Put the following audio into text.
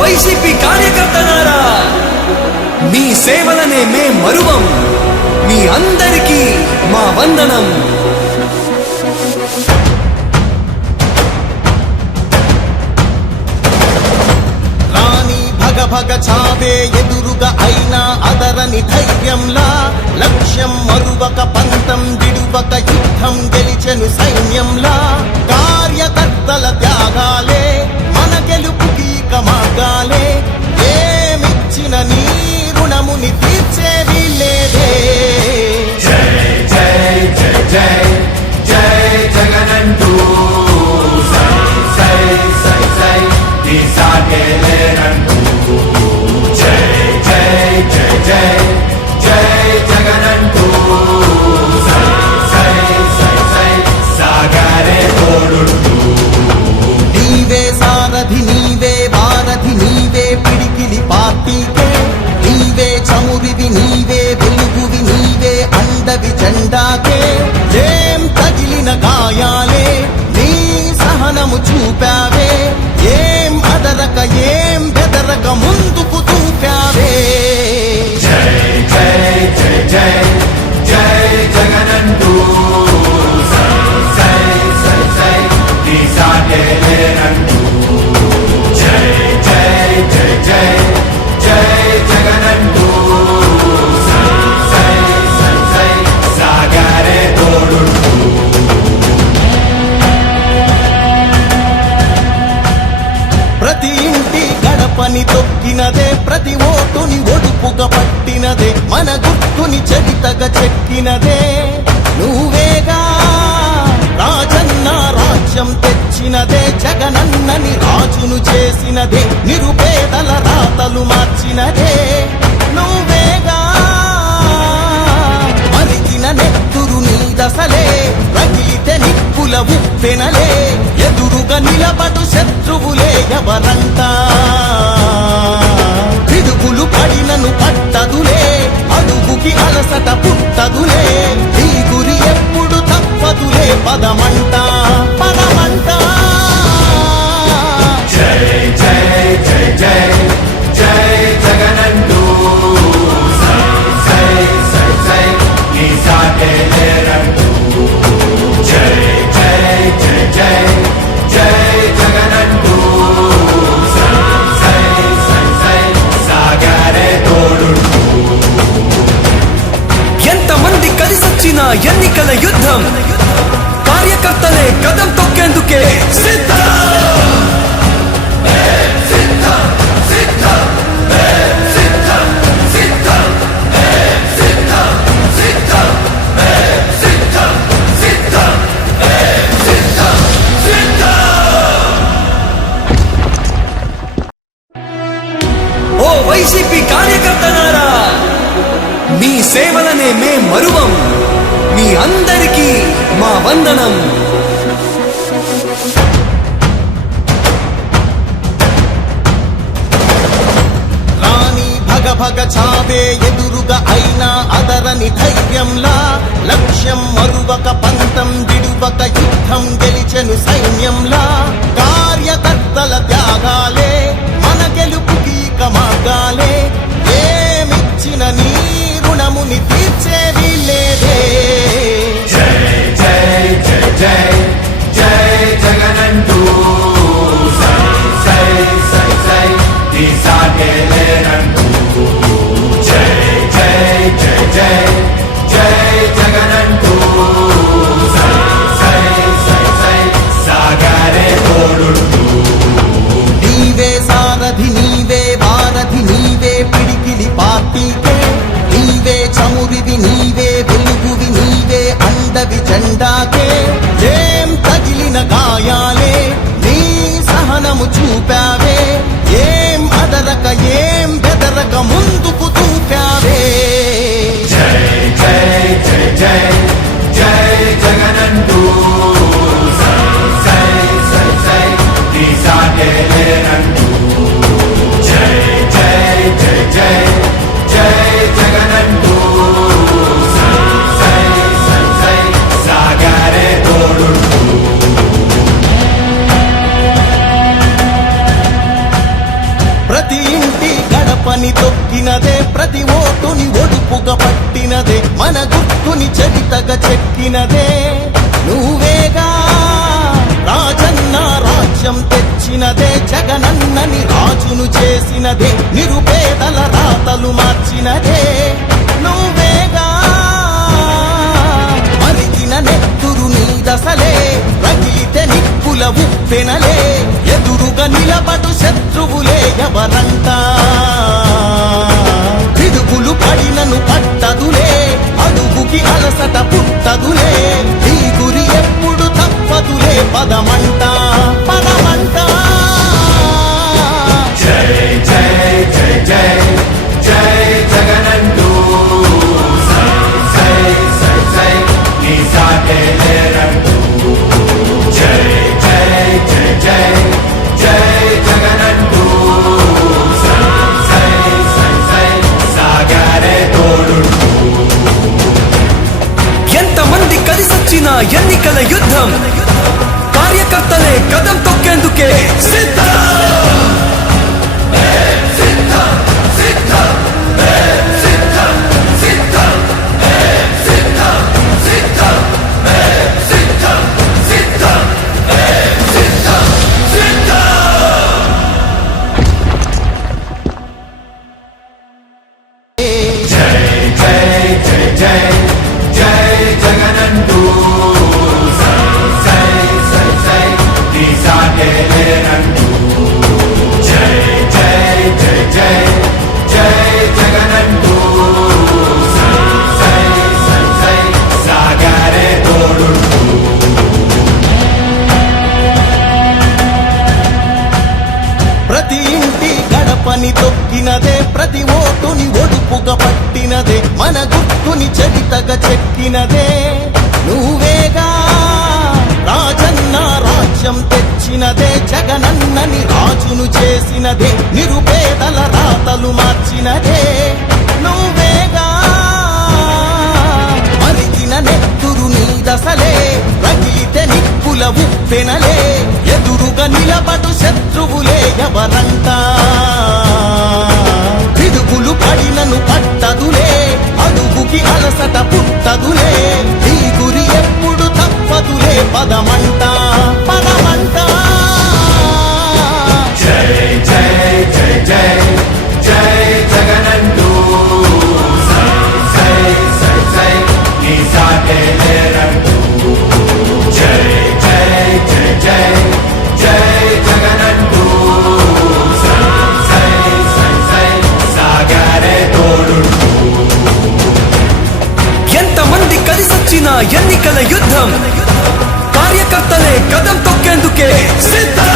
YCP కార్యకర్తలారా, మీ సేవలనే మే మరువం. మీ అందరికీ మా వందనం. రాణి భగ భగ చావే ఎదురుగా అయినా అదరని ధైర్యంలా, లక్ష్యం మరువక పంతం విడువక యుద్ధం గెలిచెను సైన్యంలా. కార్యకర్తల త్యాగాలే మన గెలుపుకి మార్గాలే. ఏమిచ్చిన నీ రుణముని తీర్చేది లేదే. జై జై జై జై జై జగనంటూ సై సై సై సై నీ సాగే లేనంటూ. జై జై జై జై జై జగనంటూ సై సై సై సై సాగరే తోడుంటూ. నీవే సారథి నీవే వారధి నీవే పిడికిలి పార్టీకే. నీవే చమురివి నీవే వెలుగువి నీవే అండవి జెండాకే. ఏం తగిలిన గాయాలే నీ సహనము చూపావే. ఏం అదరక ఏం బెదరక ముందుకు చూపావే. జై జై జై జై జై జగనంటూ సై సై సై సై నీ సాగే లేనంటూ. జై జై జై జై జై జగనంటూ సై సై సై సై సాగరే తోడుంటూ. ప్రతి ఇంటి గడపని తొక్కినదే, ప్రతి ఓటుని ఒడుపుగా పట్టినదే, మన గుర్తుని చరితగా చెక్కినదే నువ్వేగా. రాజన్న రాజ్యం తెచ్చినదే, జగనన్నని రాజును చేసినదే, నిరుపేదల రాతలు మార్చినదే నువ్వేగా. మరిగిన నెత్తురు నీ దశలే, రగిలితే నిప్పుల ఉప్పెనలే. ఎదురుగా నిలబడు శత్రువులే ఎవరంట. పిడుగులు పడినను పట్టదులే, అడుగుకి అలసట పుట్టదులే. ఈ గురి ఎప్పుడు తప్పదులే, పదమంట పదమంట. జై జై జై జై జై జగనంటూ సై సై సై సై నీ సాగే లేనంటూ. జై జై జై జై జై జగనంటూ సై సై సై సై సాగరే తోడుంటూ. ఎంతమంది కలిసొచ్చిన ఎన్నికల యుద్ధం, కార్యకర్తలే కదం తొక్కేందుకే సిద్ధం. ఓ వైసీపీ కార్యకర్తలారా, మీ సేవలనే మే మరువం. మీ అందరికీ మా వందనం. రాణి భగ భగ చావే ఎదురుగా అయినా అదరని ధైర్యంలా, లక్ష్యం మరువక పంతం విడువక యుద్ధం గెలిచెను సైన్యంలా. కార్యకర్తల త్యాగాలే మన గెలుపుకి మార్గాలే. ఏమిచ్చిన నీ రుణముని తీర్చేది లేదే. జై జై జై జై జై జగనంటూ సై సై సై సై నీ సాగే లేనంటూ. జై జై జై జై జై జగనంటూ సై సై సై సై సాగరే తోడుంటూ. నీవే సారథి నీవే వారధి నీవే పిడికిలి పార్టీకే. నీవే చమురివి నీవే వెలుగువి నీవే అండవి జెండాకే. ఏం తగిలిన గాయాలే నీ సహనము చూపావే. ఏం అదరక ఏం బెదరక ముందుకు చూపావే. జై జై జై జై జై జగనంటూ సై సై సై సై నీ సాగే లేనంటూ. జై జై జై జై జై జగనంటూ సై సై సై సై సాగరే తోడుంటూ. పట్టినదే మన గుర్తుని చరితగా చెక్కినదే నువ్వేగా రాజన్న రాజ్యం తెచ్చినదే జగనన్నని రాజును చేసినదే నిరుపేదల రాతలు మార్చినదే నువ్వేగా మరిగిన నెత్తురు నీ దశలే రగిలితే నిప్పుల ఉప్పెనలే ఎదురుగా నిలబడు శత్రువులే ఎవరంతా పిడుగులు పడినను పట్టదులే అడుగుకి అలసట పుట్టదులే ఈ గురి ఎప్పుడు తప్పదులే పదమంట పదమంట జై జై జై జై జై జగనంటూ సై సై సై సై నీ సాటే లేరంటూ జై జై జై జై జై జగనంటూ సై సై సై సై సాగరే తోడుంటూ ఎంతమంది కలిసొచ్చిన ఎన్నికల యుద్ధం కార్యకర్తలే కదం తొక్కేందుకే సిద్ధం జై జై జై జై జై జగనంటూ సై సై సై సై నీ సాటే లేరంటూ జై జై జై జై జై జగనంటూ సై సై సై సై సాగరే తోడుంటూ ప్రతి ఇంటి గడపని తొక్కినదే ప్రతి ఓటుని ఒడుపుగా పట్టినదే మన గుర్తుని చరితగా చెక్కినదే నువ్వేగా రాజన్న రాజ్యం తెచ్చినదే జగనన్నని రాజును చేసినదే నిరుపేదల రాతలు మార్చినదే నువ్వేగా మరిగిన నెత్తురు నీ దశలే రగిలితే నిప్పుల ఉప్పెనలే ఎదురుగా నిలబడు శత్రువులే ఎవరంతా పిడుగులు పడినను పట్టదులే అడుగుకి అలసట పుట్టదులే ఈ గురి ఎప్పుడు తప్పదులే పదమంట పదమంట జై జై జై జై జై జగనంటూ సై సై సై సై నీ సాటే లేరంటూ జై జై జై జై జై జగనంటూ సై సై సై సై సాగరే తోడుంటూ ఎంతమంది కలిసొచ్చిన ఎన్నికల యుద్ధం కార్యకర్తలే కదం తొక్కేందుకే సిద్ధం